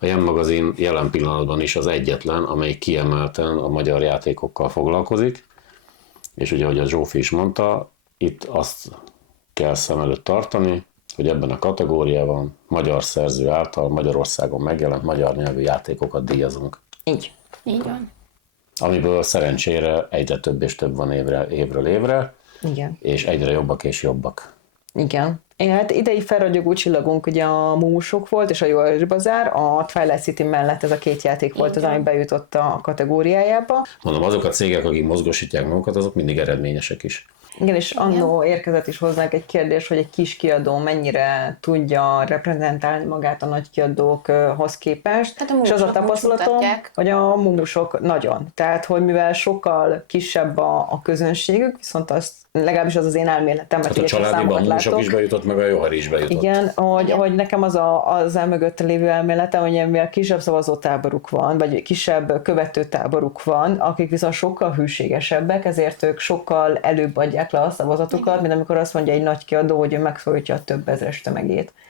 A Yen magazin jelen pillanatban is az egyetlen, amely kiemelten a magyar játékokkal foglalkozik, és ugye, ahogy a Zsófi is mondta, itt azt kell szem előtt tartani, hogy ebben a kategóriában magyar szerző által Magyarországon megjelent magyar nyelvű játékokat díjazunk. Így van. Amiből szerencsére egyre több és több van évről évre, Igen. és egyre jobbak és jobbak. Igen. Hát idei felragyogó csillagunk ugye a Mumusok volt, és a Jó Bazár, a Twilight City mellett ez a két játék volt az, ami bejutott a kategóriájába. Mondom, azok a cégek, akik mozgósítják magukat, azok mindig eredményesek is. Igen, és annó érkezett is hozzánk egy kérdés, hogy egy kis kiadó mennyire tudja reprezentálni magát a nagy kiadókhoz képest. Hát a és az a Mumusok tapasztalatom, mutatják. hogy a Mumusok nagyon. Tehát, hogy mivel sokkal kisebb a közönségük, viszont azt legalábbis az én elméletem, Hát a családiban a Mumusok is bejutott, meg a Johari is bejutott. Igen, hogy nekem az elmögött lévő elméletem, hogy mivel kisebb szavazótáboruk van, vagy kisebb követőtáboruk van, akik viszont sokkal hűségesebbek, ezért ők sokkal előbb adják le a szavazatukat, mint amikor azt mondja egy nagy kiadó, hogy ő megszólítja a több ezres tömegét.